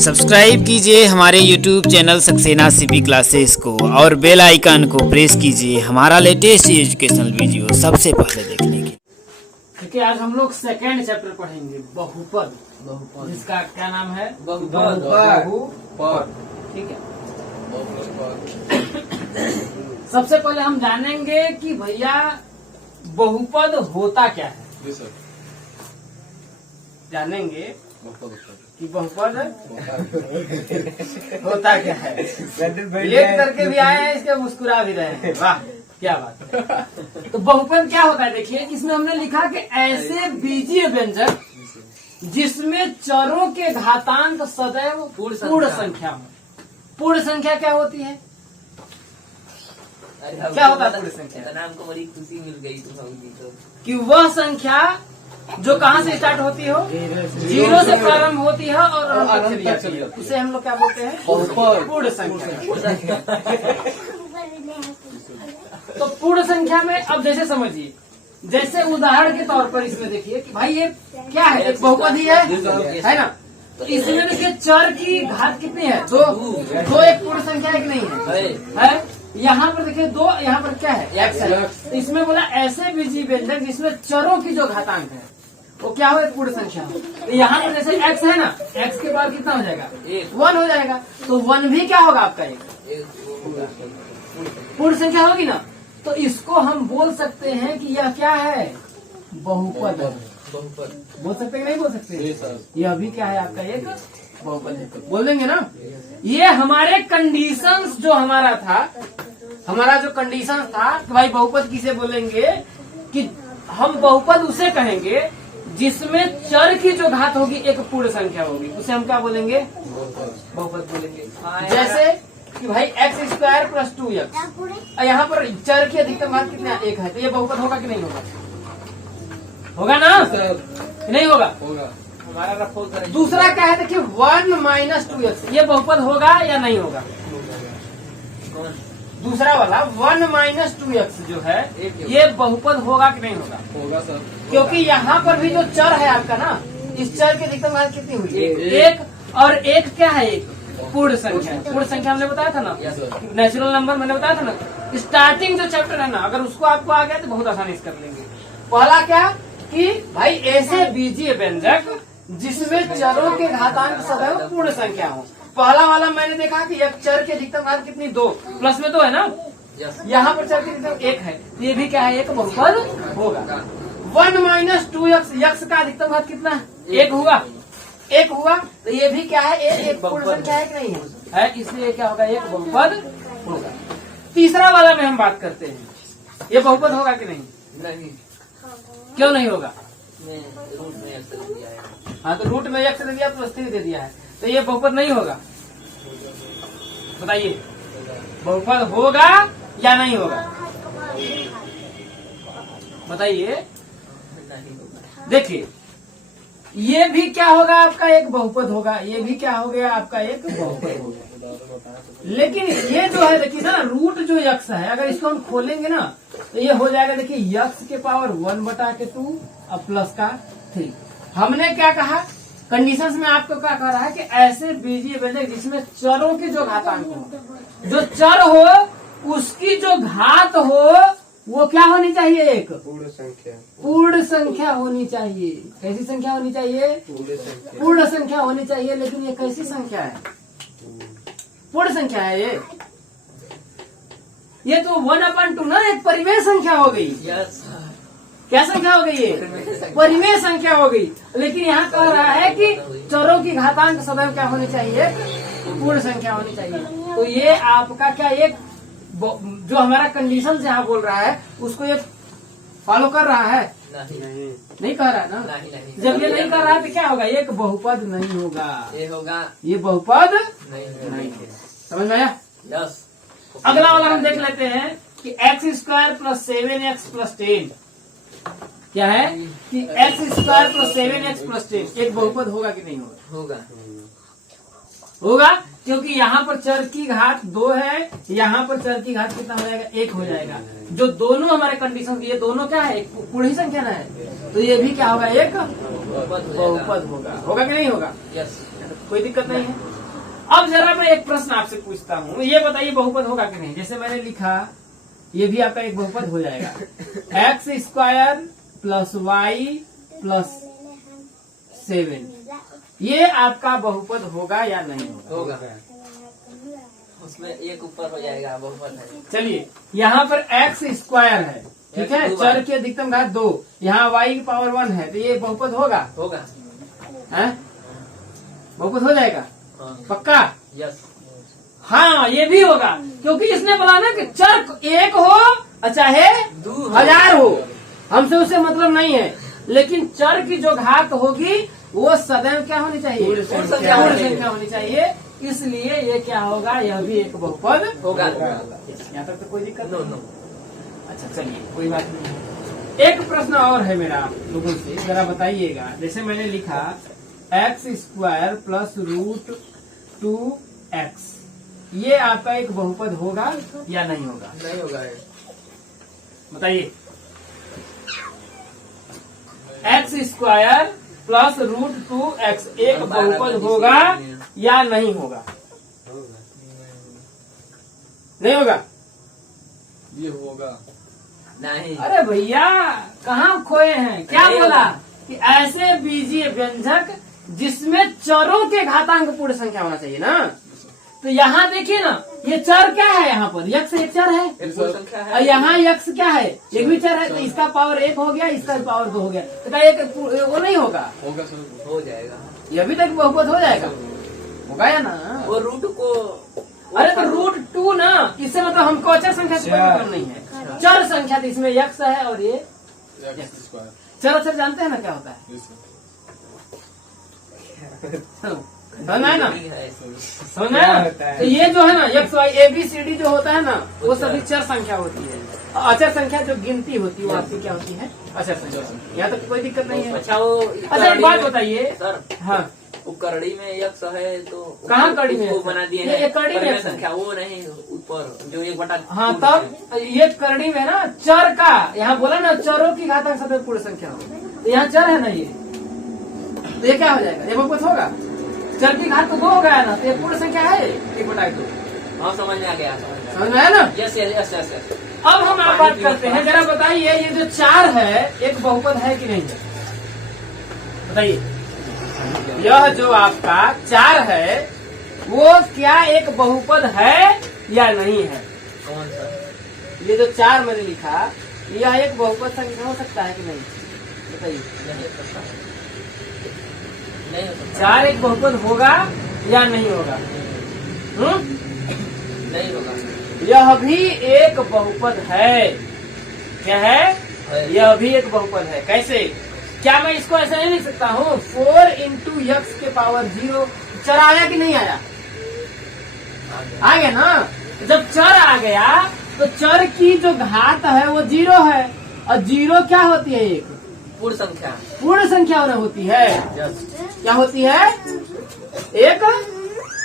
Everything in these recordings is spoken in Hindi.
सब्सक्राइब कीजिए हमारे YouTube channel Saxena CP classes को और बेल आइकन को प्रेस कीजिए हमारा लेटेस्ट एजुकेशनल वीडियो सबसे पहले देखने के लिए। देखिए आज हम लोग सेकेंड चैप्टर पढ़ेंगे बहुपद। जिसका क्या नाम है? बहुपद। ठीक है। सबसे पहले हम जानेंगे कि भैया बहुपद होता क्या है। जी सर। जानेंगे कि बहुपद होता क्या है। लेट करके भी आए हैं, इसके मुस्कुरा भी रहे हैं। वाह क्या बात है। तो बहुपद क्या होता है? देखिए इसमें हमने लिखा कि ऐसे बीजीय व्यंजक जिसमें चरों के घातांक सदैव पूर्ण संख्या हो। पूर्ण संख्या क्या होती है? क्या होता है पूर्ण संख्या? नाम को बड़ी खुशी मिल गई तो कि वह संख्या जो कहाँ से स्टार्ट होती हो? जीरो से प्रारंभ होती है और अनंत चली जाती है। उसे हम लोग क्या बोलते हैं? पूर्ण संख्या। तो पूर्ण संख्या में अब जैसे समझिए, जैसे उदाहरण के तौर पर इसमें देखिए कि भाई ये क्या है? एक बहुपद ही है ना? तो इसमें देखिए चर की घात कितनी है? दो एक पूर्ण संख्या एक नहीं है। यहाँ पर देखिए दो, यहाँ पर क्या है? एक्स है। तो इसमें बोला ऐसे बीजीय व्यंजक जिसमें चरों की जो घातांक है वो क्या हो? एक पूर्ण संख्या हो। तो यहाँ पर जैसे एक्स है ना, एक्स के बाद कितना हो जाएगा? 1 हो जाएगा। तो 1 भी क्या होगा आपका? एक पूर्ण संख्या होगी ना। तो इसको हम बोल सकते हैं कि यह क्या है? बहुपद है। बोल सकते हैं नहीं बोल सकते? यह भी क्या है आपका? एक बहुपद है। बोल देंगे ना। ये हमारे कंडीशंस जो हमारा था, हमारा जो कंडीशन था कि भाई बहुपद किसे बोलेंगे, कि हम बहुपद उसे कहेंगे जिसमें चर की जो घात होगी एक पूर्ण संख्या होगी, उसे हम क्या बोलेंगे? बहुपद बोलेंगे। जैसे कि भाई x² + 2x, यहाँ पर चर की अधिकतम घात कितना? 1 है। तो ये बहुपद होगा कि नहीं होगा? होगा ना? नहीं होगा। हमारा रफो दूसरा क्या है? देखिए 1 - 2x, ये बहुपद होगा या नहीं होगा? दूसरा वाला 1 - 2x जो है ये बहुपद होगा कि नहीं होगा? होगा सर। क्योंकि यहाँ पर भी जो चर है आपका ना, इस चर की अधिकतम घात कितनी हुई? 1। और 1 क्या है? एक पूर्ण संख्या। पूर्ण संख्या हमने बताया था ना, नेचुरल नंबर मैंने बताया था ना। स्टार्टिंग जो चैप्टर है ना, अगर उसको आपको आ गया तो बहुत आसानी से कर लेंगे। पहला क्या कि भाई ऐसे बीजीय व्यंजक जिसमें चरों के घातांक सदैव पूर्ण संख्या हो। पहला वाला मैंने देखा कि एक चर की अधिकतम घात कितनी? 2 प्लस में 2 है ना। यहाँ पर चर की अधिकतम 1 है। ये भी क्या है? एक बहुपद होगा। 1 - 2x, x का अधिकतम घात कितना? 1 हुआ। 1 हुआ। तो ये भी क्या है? एक पूर्ण संख्या है कि नहीं है? इसलिए क्या होगा? एक बहुपद होगा। तीसरा वाला में हम बात करते हैं, ये बहुपद होगा कि नहीं? नहीं। क्यों नहीं होगा? रूट में x दे दिया है। हाँ, तो रूट में x दे दिया, +3 दे दिया है, तो ये बहुपद नहीं होगा। बताइए बहुपद होगा या नहीं होगा? बताइए। देखिए ये भी क्या होगा? आपका एक बहुपद होगा। ये भी क्या हो गया? आपका एक बहुपद होगा। लेकिन ये जो है देखिए ना, रूट जो x है, अगर इसको हम खोलेंगे ना तो ये हो जाएगा। देखिए x के पावर 1/2 और प्लस का 3। हमने क्या कहा? कंडीशंस में आपको क्या कह रहा है कि ऐसे बीजीय व्यंजक जिसमें चरों के जो घातांक हो, जो चर हो उसकी जो घात हो वो क्या होनी चाहिए? एक पूर्ण संख्या होनी चाहिए। कैसी संख्या होनी चाहिए? पूर्ण संख्या होनी चाहिए। लेकिन ये कैसी संख्या है? पूर्ण संख्या है ये तो 1/2 ना, एक परिमेय संख्या हो गई। क्या संख्या हो गई? ये परिमेय संख्या हो गई। लेकिन यहाँ कह रहा है कि चरों की घातांक सदैव क्या होनी चाहिए? पूर्ण संख्या होनी चाहिए। तो ये आपका क्या एक जो हमारा कंडीशन से यहाँ बोल रहा है उसको ये फॉलो कर रहा है? नहीं कर रहा है ना। नहीं। जब ये नहीं कर रहा है तो क्या होगा? एक बहुपद नहीं होगा। ये होगा। ये बहुपद नहीं है। समझ में आया? यस। अगला वाला हम देख लेते हैं कि x² + 7x + 10 क्या है? कि x² + 7x + 10 एक बहुपद होगा कि नहीं होगा? होगा। होगा, क्योंकि यहाँ पर चर की घात 2 है, यहाँ पर चर की घात कितना हो जाएगा? 1 हो जाएगा। जो दोनों हमारे कंडीशन, ये दोनों क्या है? एक पूर्ण ही संख्या ना है। तो ये भी क्या होगा? एक बहुपद होगा। होगा कि नहीं होगा? यस। कोई दिक्कत नहीं है। अब जरा मैं एक प्रश्न आपसे पूछता हूँ, ये बताइए बहुपद होगा कि नहीं। जैसे मैंने लिखा, ये भी आपका एक बहुपद हो जाएगा। X square plus Y plus 7, ये आपका बहुपद होगा या नहीं होगा? होगा, उसमें एक ऊपर हो जाएगा, बहुपद है। चलिए, यहाँ पर एक्स स्क्वायर है, ठीक है, X चर की अधिकतम घात 2, यहाँ वाई की पावर 1 है, तो ये बहुपद होगा, होगा, है? बहुपद हो जाएगा हाँ, पक्का? यस, हाँ, ये भी होगा, क्योंकि इसने बोला ना कि चर एक हो और चाहे 1000 हो, हमसे उससे मतलब नहीं है, लेकिन चर की जो घात होगी वो सदैव क्या होनी चाहिए? पूर्ण संख्या पूर्ण संख्या होनी चाहिए। इसलिए ये क्या होगा? यह भी एक बहुपद होगा। यहाँ तक तो कोई दिक्कत नो नहीं। नो, अच्छा चलिए, कोई बात नहीं। एक प्रश्न और है मेरा आप लोगों से, जरा बताइएगा। जैसे मैंने लिखा x square plus root 2x, ये आपका एक बहुपद होगा या नहीं होगा? नहीं होगा, बताइए। X square plus root 2x एक बहुपद होगा या नहीं होगा? नहीं होगा? ये होगा। नहीं, अरे भैया कहाँ खोए हैं? क्या नहीं बोला होगा। कि ऐसे बीजीय व्यंजक जिसमें चरों के घातांक पूर्ण संख्या होना चाहिए ना। तो यहाँ देखिए ना, ये चर क्या है? यहाँ पर यक्ष एक चर है, एक पूर्ण संख्या और है, यहाँ यक्ष क्या है? एक भी चर है, तो इसका पावर 1 हो गया, इसका पावर 2 हो गया, तो क्या एक वो नहीं होगा? होगा सर, हो जाएगा। ये भी तक बहुपद हो जाएगा, होगा या ना? वो रूट को, अरे तो रूट 2 ना, इससे मतलब हमको अचर संख्या से कोई मतलब नहीं है, चर संख्या। तो इसमें यक्ष है और ये एक्स स्क्वायर। चर अचर जानते हैं ना क्या होता है? जी सर। समझ में आया ना? है, समझ में आया ना? तो ये जो है ना एक्स वाई ABCD जो होता है ना, वो सभी चर संख्या होती है। और अचर संख्या जो गिनती होती है वो आपकी क्या होती है? अचर संख्या। यहाँ तक कोई दिक्कत नहीं है। अच्छा वो अच्छा एक बात बताइए सर, हाँ, वो करड़ी में यक्ष है तो कहाँ कड़ी में? उसको बना दिए ये हैं करड़ी में परिमेय यक्ष है। संख्या, वो नहीं ऊपर जो 1/2। हाँ, तब ये करड़ी में ना चर का, यहाँ बोला ना चरों की घातांक सब पूर्ण संख्या हो, तो यहाँ चर है ना ये, तो ये क्या हो जाएगा? ये बहुपद होगा। चर की घात तो 2 हो गया ना, तो ये पूर्ण संख्या है 1/2। हाँ, समझ में आ गया, समझ में आया ना? Yes yes yes yes. अब हम आप बात करते हैं, जरा बताइए ये जो 4 है एक बहुपद है कि नहीं है? बताइए, यह जो आपका 4 है वो क्या एक बहुपद है या नहीं है? कौन सा? ये जो 4 मैंने लिखा, यह एक बहुपद संख्या हो सकता है कि नहीं? बताइए। नहीं हो सकता, नहीं हो सकता, 4 एक बहुपद होगा या नहीं होगा? नहीं होगा, यह भी एक बहुपद है। क्या है? यह भी एक बहुपद है। कैसे? क्या मैं इसको ऐसा नहीं लिख सकता हूँ? 4 इंटू यक्स के पावर 0। चर आया कि नहीं आया? आ गया ना? जब चर आ गया तो चर की जो घात है वो 0 है, और 0 क्या होती है? एक पूर्ण संख्या, पूर्ण संख्या होती है। यस, क्या होती है? एक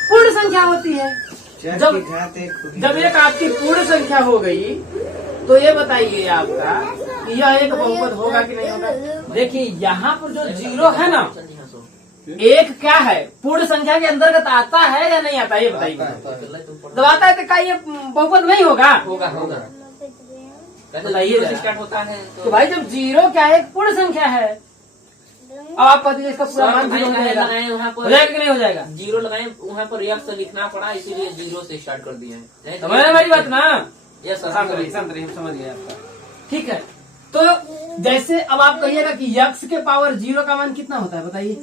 पूर्ण संख्या होती है। जब एक आपकी पूर्ण संख्या हो गई तो ये बताइए आपका कि यह एक बहुपद होगा कि नहीं होगा? देखिए यहाँ पर जो 0 है ना, एक क्या है? पूर्ण संख्या के अंतर्गत आता है या नहीं आता? ये बताइए। जब आता है तो क्या ये बहुपद नहीं होगा? होगा होगा। बताइए जरा। स्टार्ट होता है तो भाई जब 0 क्या है? एक पूर्ण संख्या है। अब आप कहते इसका पूरा मान 0 हो जाएगा, लगाए वहाँ हो पर जाएगा कि नहीं हो जाएगा? 0 लगाए, वहाँ पर यक्ष लिखना पड़ा, इसीलिए 0 से स्टार्ट कर दिए हैं। समझ रहे मेरी बात ना? यस सर, शांत रहिए, शांत रहिए, हम समझ गए आपका। ठीक है, तो जैसे अब आप कहिएगा कि यक्ष के पावर 0 का मान कितना होता है? बताइए।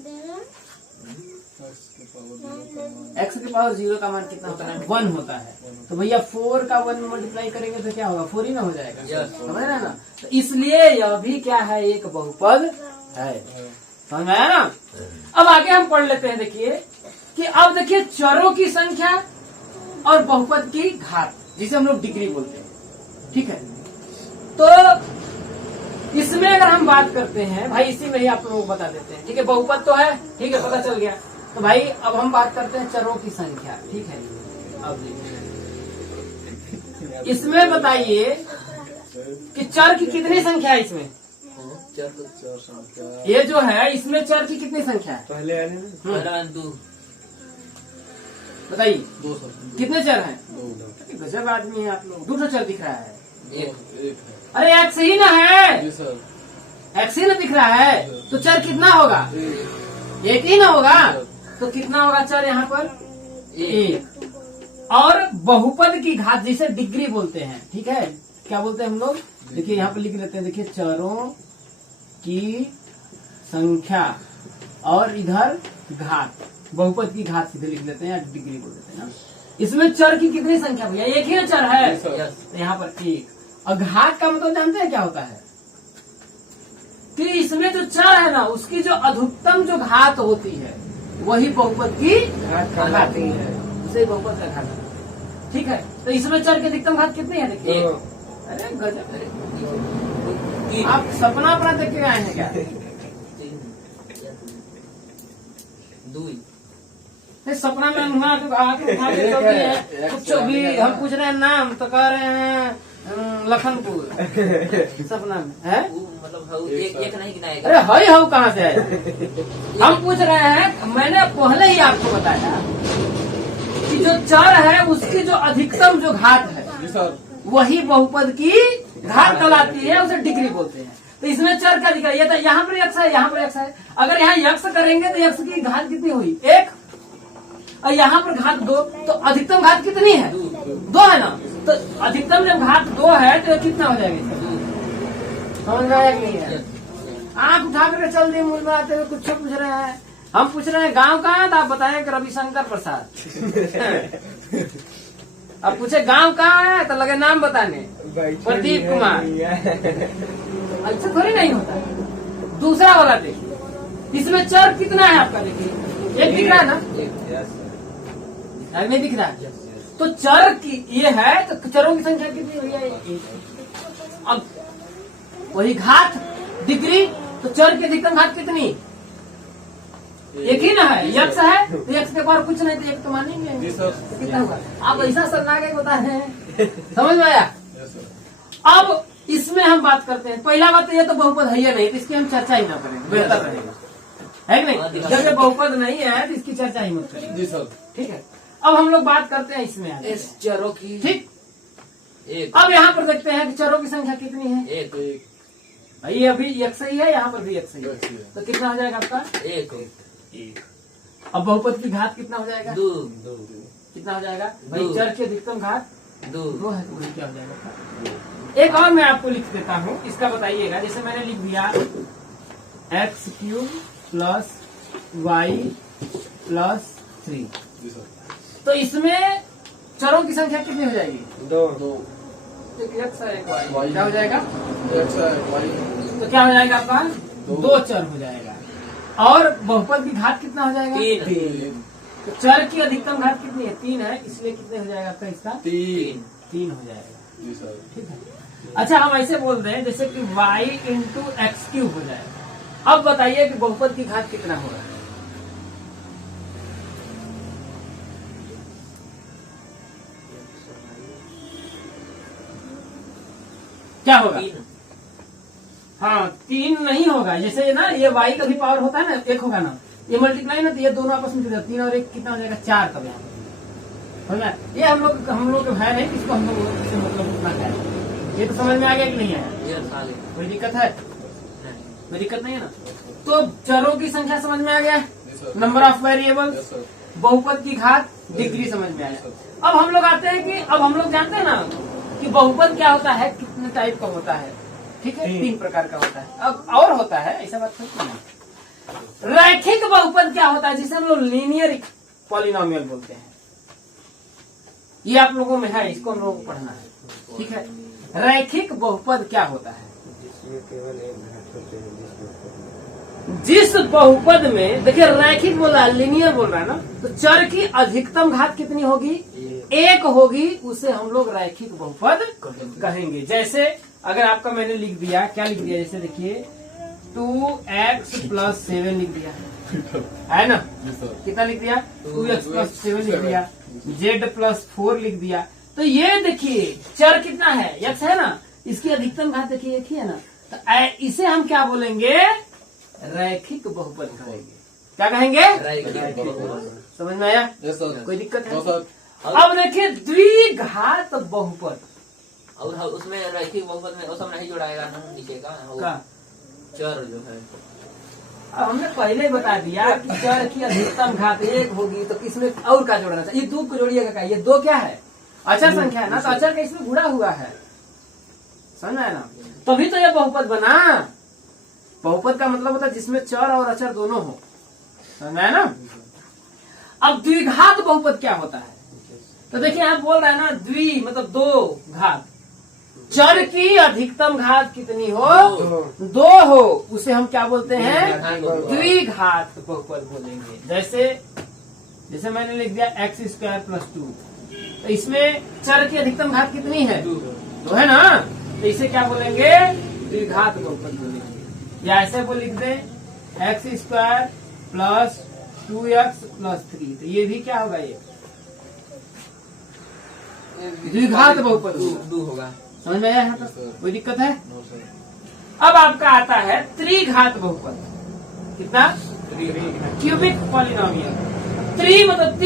एक्स के पावर 0 का मान कितना होता है? 1 होता है। तो भैया 4 का 1 मल्टीप्लाई करेंगे तो क्या होगा? 4 ही ना हो जाएगा। Yes. समझ रहे हैं ना? तो इसलिए यह भी क्या है? एक बहुपद है। समझ में आया ना? अब आगे हम पढ़ लेते हैं। देखिए कि अब देखिए चरों की संख्या और बहुपद की घात, जिसे हम लोग डिग्री बोलते हैं। ठीक है, तो इसमें अगर हम बात करते हैं भाई, इसी में ही आप लोगों को बता देते हैं। ठीक है, बहुपद तो है, ठीक है, पता चल गया। तो भाई अब हम बात करते हैं चरों की संख्या। ठीक है, अब देखिए इसमें बताइए कि चर की कितनी संख्या है इसमें? चार संख्या। ये जो है इसमें चर की कितनी संख्या है? पहले आने में पहला 2, बताइए दो सर कितने चर हैं? दो गजब आदमी है आप लोग। 2 चर दिख रहा है। एक एक है अरे एक्स ही ना है, जी सर एक्स ही ना दिख रहा है, तो चर कितना होगा? एक ही ना होगा, तो कितना होगा चर यहाँ पर? एक। और बहुपद की घात जिसे डिग्री बोलते हैं, ठीक है, क्या बोलते हैं हम लोग? देखिए यहाँ पे लिख लेते हैं, देखिए चरों की संख्या और इधर घात, बहुपद की घात सीधे लिख लेते हैं या डिग्री बोल देते हैं ना। इसमें चर की कितनी संख्या भैया? एक ही ना चर है, यस तो यहाँ पर एक। और घात का मतलब जानते हैं क्या होता है? कि इसमें जो चर है ना उसकी जो अधिकतम जो घात होती है वही बहुपद की घात कहलाती है, उसे बहुपद का घात। ठीक है, तो इसमें चर की अधिकतम घात कितनी है? देखिए, एक। अरे गजब, तीन आप सपना अपना देख के आए हैं क्या? दुई नहीं, सपना में उठा के चल दिए हैं। कुछ भी हम पूछ रहे हैं नाम तो कह रहे हैं लखनपुर सपना में है। मतलब एक नहीं गिनाएगा। अरे हई हऊ कहाँ से आया? हम पूछ रहे हैं, मैंने पहले ही आपको बताया कि जो चर है उसकी जो अधिकतम जो घात है जी सर वही बहुपद की घात कहलाती है, उसे डिग्री बोलते हैं। तो इसमें चर क्या दिखा? ये तो यहाँ पर यक्ष है, यहाँ पर यक्ष है। अगर यहाँ यक्ष करेंगे तो यक्ष की घात कितनी हुई? 1। और यहाँ पर घात 2, तो अधिकतम घात कितनी है? 2 है ना। तो अधिकतम जब घात 2 है तो कितना हो जाएगा? समझ में आया कि नहीं है? आंख उठा करके चल दिए, मुंह में आते हुए कुछ पूछ रहे हैं। हम पूछ रहे हैं गांव कहाँ है, तो आप बताएं कि रविशंकर प्रसाद। अब पूछे गांव कहाँ है, तो लगे नाम बताने, प्रदीप कुमार। अच्छा थोड़ी नहीं होता। दूसरा वाला देखिए, इसमें चर कितना है आपका? देखिए, एक दिख रहा है ना, नहीं दिख रहा है। तो चर की ये है, तो चरों की संख्या कितनी हो जाएगी? अब वही घात डिग्री, तो चर की अधिकतम घात कितनी? एक ही ना है, यक्ष है तो यक्ष के बाद कुछ नहीं तो एक तो मानेंगे। जी सर तो कितना होगा? आप ऐसा सरना के बता रहे हैं, समझ में आया? यस सर अब इसमें हम बात करते हैं। पहला बात तो ये तो बहुपद है या नहीं, तो इसकी हम चर्चा ही ना करें, बेहतर रहेगा, है कि नहीं? जब ये बहुपद नहीं है तो इसकी चर्चा ही मत करें, जी सर ठीक है। अब हम लोग बात करते हैं इसमें आगे। इस चरों की ठीक, एक अब यहाँ पर देखते हैं कि चरों की संख्या कितनी है। एक भाई ये अभी एक सही है, यहाँ पर भी एक सही है, एक सही है। तो कितना हो जाएगा आपका? एक अब बहुपद की घात कितना हो जाएगा? दो कितना हो जाएगा भाई? चर की अधिकतम घात दो 2 है, तो वही क्या हो जाएगा आपका? एक और मैं आपको लिख देता हूँ, इसका बताइएगा। जैसे मैंने लिख दिया x³ प्लस y प्लस 3, जी सर तो इसमें चरों की संख्या कितनी हो जाएगी? 2 एक x है, एक y, Y। क्या हो जाएगा? एक्स है वाई तो क्या हो जाएगा आपका? 2। 2 चर हो जाएगा। और बहुपद की घात कितना हो जाएगा? तीन तो चर की अधिकतम घात कितनी है? 3 है, इसलिए कितने हो जाएगा आपका? इसका 3 हो जाएगा, जी सर ठीक है। अच्छा हम ऐसे बोल रहे हैं जैसे कि y इंटू x³ हो जाएगा। अब बताइए कि बहुपद की घात कितना होगा? क्या होगा? हाँ 3 नहीं होगा। जैसे ना ये y का भी पावर होता है ना, 1 होगा ना, ये मल्टीप्लाई ना, तो ये दोनों आपस में जुड़ जाते हैं। 3 और 1 कितना हो जाएगा? 4 तब यहाँ पर। ये हम लोग है नहीं, किसको हम लोग इससे मतलब उतना है। ये तो समझ में आ गया कि नहीं आया? कोई दिक्कत है? कोई दिक्कत नहीं है ना? तो चरों की संख्या समझ में आ गया, जी sir number of variable, yes sir बहुपद की घात, डिग्री समझ में आया। अब हम लोग आते हैं कि अब हम लोग जानते हैं ना कि बहुपद क्या होता है, कितने टाइप का होता है, ठीक है? 3 प्रकार का होता है। अब और होता है, ऐसा बात नहीं है। रैखिक बहुपद क्या होता है, जिसे हम लोग लीनियर पॉलिनोमियल बोलते हैं। ये आप लोगों में है, इसको हम लोगों को पढ़ना है, ठीक है? रैखिक बहुपद क्या होता है? जिस बहुपद में, देखिए रैखिक बोल रहा है, लीनियर बोल रहा है ना, तो चर की अधिकतम घात कितनी होगी? 1 होगी, उसे हम लोग रैखिक बहुपद कहेंगे। जैसे अगर आपका मैंने लिख दिया, क्या लिख दिया? जैसे देखिए 2x प्लस 7 लिख दिया है ना, जी सर कितना लिख दिया? 2x प्लस 7 लिख दिया, z प्लस 4 लिख दिया। तो ये देखिए चर कितना है? x है ना, इसकी अधिकतम घात देखिए 1 ही है ना, तो इसे हम क्या बोलेंगे? रैखिक बहुपद कहेंगे। क्या कहेंगे? समझ में आया? Yes sir. कोई दिक्कत है? No sir. अब देखिए द्विघात बहुपद और उसमें रैखिक बहुपद में वो सब नहीं जोड़ाएगा ना नीचे का वो का चर जो है अब हमने पहले ही बता दिया कि चर की अधिकतम घात 1 होगी तो किसमें और का जोड़ना चाहिए? ये 2 को जोड़िएगा का, ये 2 क्या है? अचर संख्या है ना, तो अचर का इसमें गुणा हुआ है, समझ में आया ना? तभी तो यह बहुपद बना। बहुपद का मतलब होता है जिसमें चर और अचर दोनों हो, समझ में आया ना? अब द्विघात बहुपद क्या होता है? तो देखिए यहाँ बोल रहा है ना, द्वि मतलब 2 घात, चर की अधिकतम घात कितनी हो? 2 हो, उसे हम क्या बोलते हैं? द्विघात बहुपद बोलेंगे। जैसे मैंने लिख दिया x² + 2, तो इसमें चर की अधिकतम घात कितनी है? 2 है ना, तो इसे क्या बोलेंगे? द्विघात बहुपद बोलेंगे। या ऐसे वो लिख दे x² + 2x + 3, तो ये भी क्या होगा? ये द्विघात बहुपद होगा। 2 होगा। समझ में आया यहाँ तक? कोई दिक्कत है? No sir. अब आपका आता है त्रिघात बहुपद। कितना? Cubic polynomial. त्रि मतलब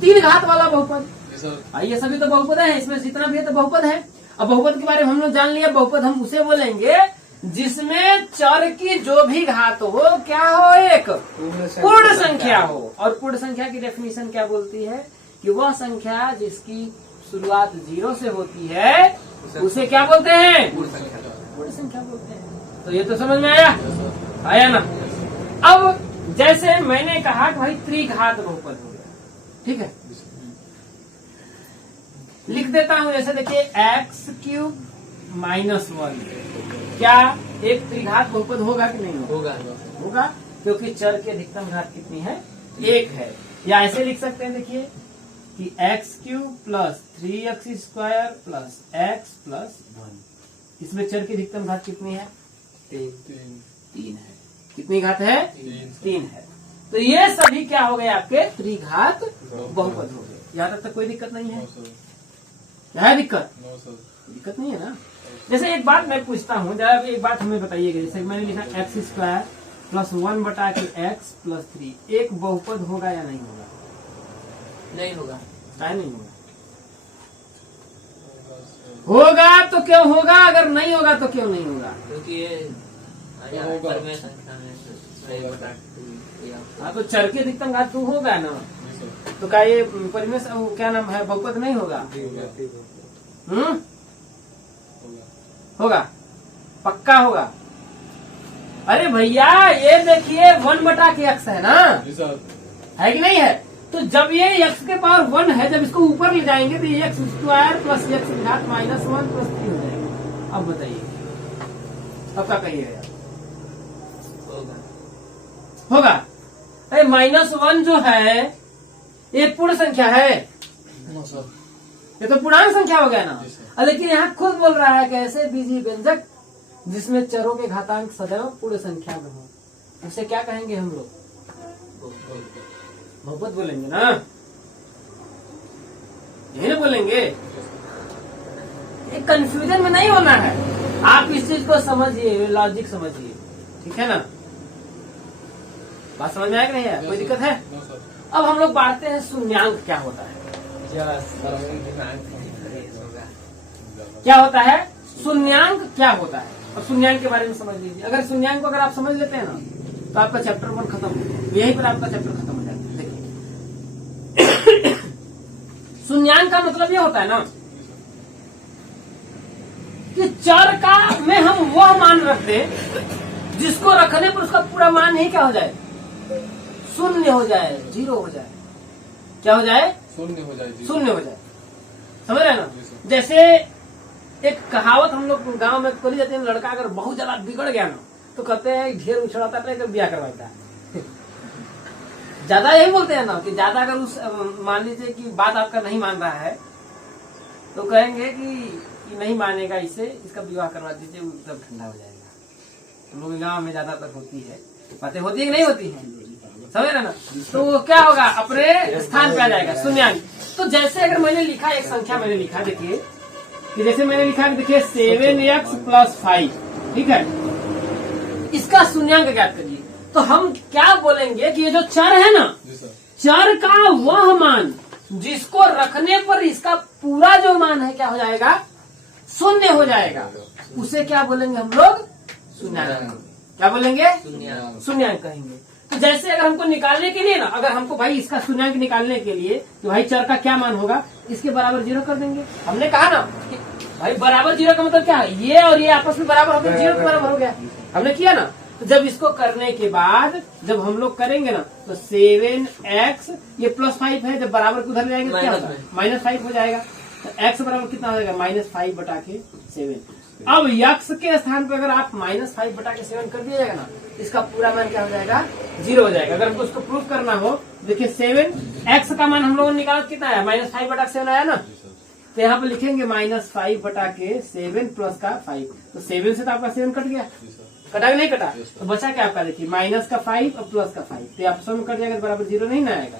3 घात वाला बहुपद। Yes sir. ये सभी तो बहुपद है, इसमें जितना भी है तो बहुपद है। अब बहुपद के बारे में हम लोग जान लिया। बहुपद हम उसे बोलेंगे जिसमें चर की जो भी घात हो क्या हो? एक पूर्ण संख्या हो। और पूर्ण संख्या की डेफिनेशन क्या बोलती है? कि वह संख्या जिसकी शुरुआत 0 से होती है उसे क्या बोलते हैं? पूर्ण संख्या बोलते हैं। तो ये तो समझ में आया? आया ना? अब जैसे मैंने कहा कि भाई त्रिघात बहुपद हो गया, ठीक है, लिख देता हूं। जैसे देखिए x³ - 1, क्या एक त्रिघात बहुपद होगा कि नहीं होगा? होगा, क्योंकि चर की अधिकतम घात कितनी है? 1 है। या ऐसे लिख सकते हैं, देखिए कि x³ + 3x² + x + 1, इसमें चर की अधिकतम घात कितनी है? 3 है। कितनी घात है? 3 है। तो ये सभी क्या हो गए? आपके त्रिघात बहुपद हो गए। यहाँ तक कोई दिक्कत नहीं है? No sir. क्या है दिक्कत? No sir. दिक्कत नहीं है ना? जैसे एक बात मैं पूछता हूँ, जरा एक बात हमें बताइएगा। जैसे मैंने लिखा x² + 1/x + 3, एक बहुपद होगा या नहीं होगा? नहीं होगा। क्या नहीं होगा? होगा तो क्यों होगा? अगर नहीं होगा तो क्यों नहीं होगा? क्योंकि ये होगा। में संख्या में 1/2 हाँ, तो चर की अधिकतम घात 2 होगा ना, यस सर। तो क्या ये परिमेय क्या नाम है? बहुपद नहीं होगा? होगा। होगा, पक्का होगा। अरे भैया ये देखिए 1/x है ना, यस सर। है कि नहीं है? तो जब ये x के पावर 1 है, जब इसको ऊपर ले जाएंगे तो ये x² + x घात -1 + 3 हो जाएगा। अब बताइए, अब क्या कहिएगा? होगा। अरे -1 जो है ये पूर्ण संख्या है, नो सर। ये तो पूर्णांक संख्या हो गया ना। जी सर। लेकिन यहाँ खुद बोल रहा है कैसे? बीजी व्यंजक जिसमें चरों के घातांक सदैव पूर्ण संख्या में हो, उसे क्या कहेंगे हम लोग? बहुपद बोलेंगे ना, यही ना बोलेंगे। एक कंफ्यूजन में नहीं होना है, आप इस चीज को समझिए, लॉजिक समझिए, ठीक है ना? बात समझ में आया कि नहीं है? कोई दिक्कत है? No sir. अब हम लोग बांटते हैं शून्यांक क्या होता है। क्या होता है? शून्यांक क्या होता है? और शून्यांक के बारे में समझ लीजिए। अगर शून्यांक को अगर आप समझ लेते हैं ना, तो आपका चैप्टर 1 खत्म हो गया। यहीं पर आपका चैप्टर खत्म हो जाता है। देखिए शून्यांक का मतलब ये होता है ना कि चर का में हम वह मान रख दें जिसको रखने पर उसका पूरा मान ही क्या हो जाए? शून्य हो जाए, 0 हो जाए। क्या हो जाए? शून्य हो जाए। शून्य हो जाए। समझ रहे हैं ना? जी सर। जैसे एक कहावत हम लोग गांव में बोली जाती है, लड़का अगर बहुत ज्यादा बिगड़ गया ना तो कहते हैं ढेर उछड़ाता है, ब्याह करवाता है। ज्यादा यही बोलते हैं ना कि ज्यादा अगर उस मान लीजिए कि बात आपका नहीं मान रहा है तो कहेंगे कि नहीं मानेगा, इसे इसका विवाह करवा दीजिए, वो एकदम ठंडा हो जाएगा। हम लोग गाँव में ज्यादातर होती है, बातें होती है कि नहीं होती है? समझ रहे ना? तो वो क्या होगा? अपने स्थान पे आ जाएगा शून्यांक। तो जैसे अगर मैंने लिखा, एक संख्या मैंने लिखा, देखिए कि जैसे मैंने लिखा, देखिए 7x + 5, ठीक है, इसका शून्यांक ज्ञात करिए। तो हम क्या बोलेंगे कि ये जो चर है ना, जी सर। चर का वह मान जिसको रखने पर इसका पूरा जो मान है क्या हो जाएगा, शून्य हो जाएगा, उसे क्या बोलेंगे हम लोग, शून्याङ्क। क्या बोलेंगे, शून्य शून्याङ्क कहेंगे। तो जैसे अगर हमको निकालने के लिए ना, अगर हमको भाई इसका शून्याङ्क निकालने के लिए तो भाई चर का क्या मान होगा, इसके बराबर 0 कर देंगे। हमने कहा ना कि भाई बराबर 0 का मतलब क्या है, ये और ये आपस में बराबर हो गया, 0 के बराबर हो गया, हमने किया ना। तो जब इसको करने के बाद जब हम लोग करेंगे ना तो 7x ये +5 है, जब बराबर को उधर जाएंगे तो क्या होगा, -5 हो जाएगा। तो x बराबर कितना हो जाएगा, -5/7। अब यक्स के स्थान पर अगर आप -5/7 कर दिया जाएगा ना, इसका पूरा मान क्या हो जाएगा, 0 हो जाएगा। अगर हमको उसको प्रूफ करना हो, देखिए 7x का मान हम लोगों ने निकाला कितना आया, -5/7 आया ना। तो यहाँ पे लिखेंगे -5/7 प्लस का 5, तो 7 से तो आपका 7 कट गया, कटा कि नहीं कटा, तो बचा क्या आपका, देखिए -5 और प्लस का 5, तो आपस में कट जाएगा तो बराबर 0 नहीं ना आएगा,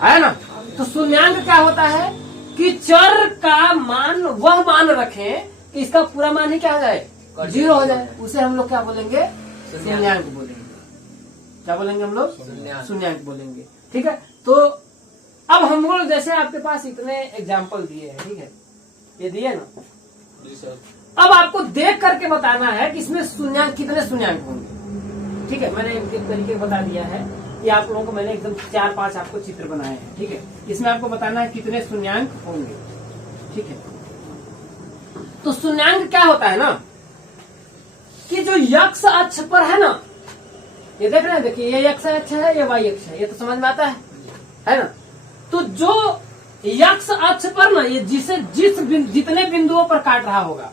आया ना। तो शून्याङ्क क्या होता है कि चर का मान वह मान रखें कि इसका पूरा मान ही क्या हो जाए, 0 हो जाए, उसे हम लोग क्या बोलेंगे, शून्याङ्क बोलेंगे। क्या बोलेंगे हम लोग, शून्याङ्क बोलेंगे। ठीक है, तो अब हम लोग जैसे आपके पास इतने एग्जाम्पल दिए हैं, ठीक है, ये दिए ना, जी सर। अब आपको देख करके बताना है कि इसमें शून्याङ्क कितने शून्याङ्क होंगे। ठीक है, मैंने एक तरीके बता दिया है कि आप लोगों को मैंने एकदम 4-5 आपको चित्र बनाए हैं। ठीक है, इसमें आपको बताना है कितने शून्याङ्क होंगे। ठीक है, तो शून्याङ्क क्या होता है ना कि जो यक्ष अक्ष पर है ना, ये देख रहे हैं, देखिए ये यक्ष अक्ष है, ये वाई अक्ष है, ये तो समझ में आता है ना। तो जो यक्ष अक्ष पर ना ये जितने बिंदुओं पर काट रहा होगा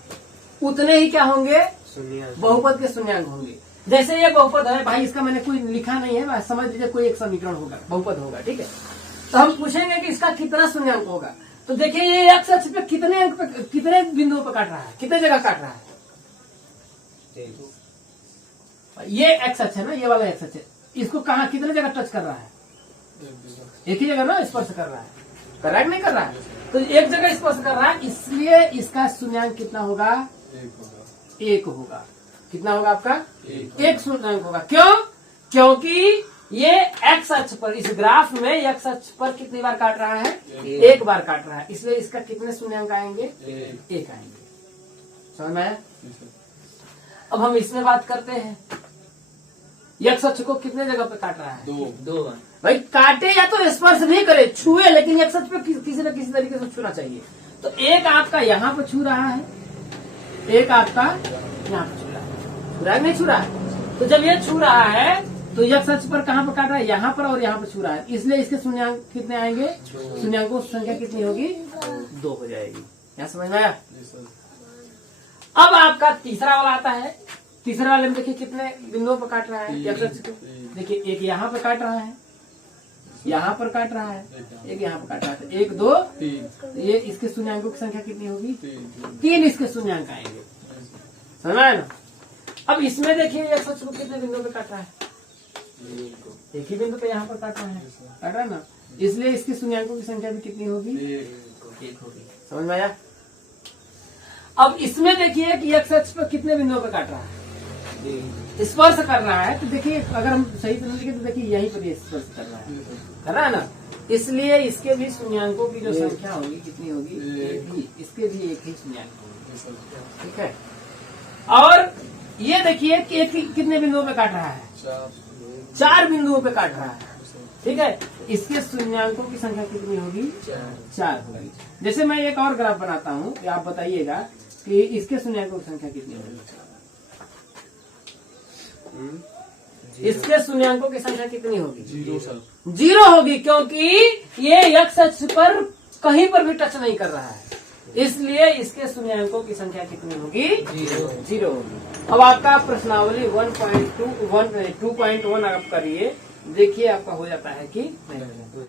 उतने ही क्या होंगे, बहुपद के शून्याङ्क होंगे। जैसे ये बहुपद है भाई, इसका मैंने कोई लिखा नहीं है, समझ लीजिए कोई एक समीकरण होगा, बहुपद होगा। ठीक है, तो हम पूछेंगे कि इसका कितना शून्याङ्क होगा। तो देखिए ये यक्ष अक्ष पे कितने अंक पे, कितने बिंदुओं पर काट रहा है, कितने जगह काट रहा है, ये एक्स अक्ष है ना, ये वाला एक्स अक्ष है, इसको कहाँ कितने जगह टच कर रहा है, एक ही जगह ना स्पर्श कर रहा है, कर रहा है कि नहीं कर रहा है, तो एक जगह स्पर्श कर रहा है, इसलिए इसका शून्याङ्क कितना होगा, 1 होगा। कितना होगा आपका, 1 शून्याङ्क होगा। क्यों, क्योंकि ये एक्स अक्ष पर, इस ग्राफ में एक्स अक्ष पर कितनी बार काट रहा है, 1 बार काट रहा है, इसलिए इसका कितने शून्याङ्क आएंगे, 1 आएंगे। समझ में आया। अब हम इसमें बात करते हैं, एक्स अक्ष को कितने जगह पे काट रहा है, 2 भाई काटे या तो स्पर्श भी करे, छुए, लेकिन एक्स अक्ष पे किसी न किसी तरीके से छूना चाहिए। तो एक आपका यहाँ पे छू रहा है, एक आपका यहाँ पे छू रहा है, नहीं छू रहा है। तो जब ये छू रहा है तो एक्स अक्ष पर कहाँ पर काट रहा है, यहाँ पर और यहाँ पर छू रहा है, इसलिए इसके शून्याङ्क कितने आएंगे, शून्याङ्कों की संख्या कितनी होगी, 2 हो जाएगी। यहाँ समझ में आया। अब आपका तीसरा वाला आता है, तीसरा वाले में देखिए कितने बिंदुओं पर काट रहा है एक्स अक्ष को, देखिए एक यहाँ पर काट रहा है, यहाँ पर काट रहा है, एक यहाँ पर काट रहा है, 1 2 3, ये इसके शून्याङ्कों की संख्या कितनी होगी, 3 इसके शून्याङ्क आएंगे। समझ आया ना। अब इसमें देखिए एक्स अक्ष को कितने बिंदुओं पे काट रहा है, एक ही बिंदु पे यहाँ पर काट रहा है ना, इसलिए इसके शून्याङ्कों की संख्या भी कितनी होगी, 1 होगी। समझ में आया। अब इसमें देखिए कि एक्स अक्ष पर कितने बिंदुओं पे काट रहा है, स्पर्श कर रहा है, तो देखिए अगर हम सही से लिखे तो देखिए यहीं पर स्पर्श कर रहा है ना, इसलिए इसके भी शून्याङ्कों की जो संख्या होगी कितनी होगी, 1 ही, इसके भी 1 ही शून्याङ्क होगी। ठीक है, और ये देखिए कि एक कितने बिंदुओं पे काट रहा है, 4 बिंदुओं पे काट रहा है। ठीक है, इसके शून्याङ्कों की संख्या कितनी होगी, 4 होगी। जैसे मैं एक और ग्राफ बनाता हूँ, आप बताइएगा कि इसके शून्याङ्कों की संख्या कितनी होगी, इसके शून्याङ्कों की संख्या कितनी होगी, 0 होगी, क्योंकि ये एक्स अक्ष पर कहीं पर भी टच नहीं कर रहा है, इसलिए इसके शून्याङ्कों की संख्या कितनी होगी, 0 होगी। अब आपका प्रश्नावली 1.2 2.1 आप करिए, देखिए आपका हो जाता है कि नहीं।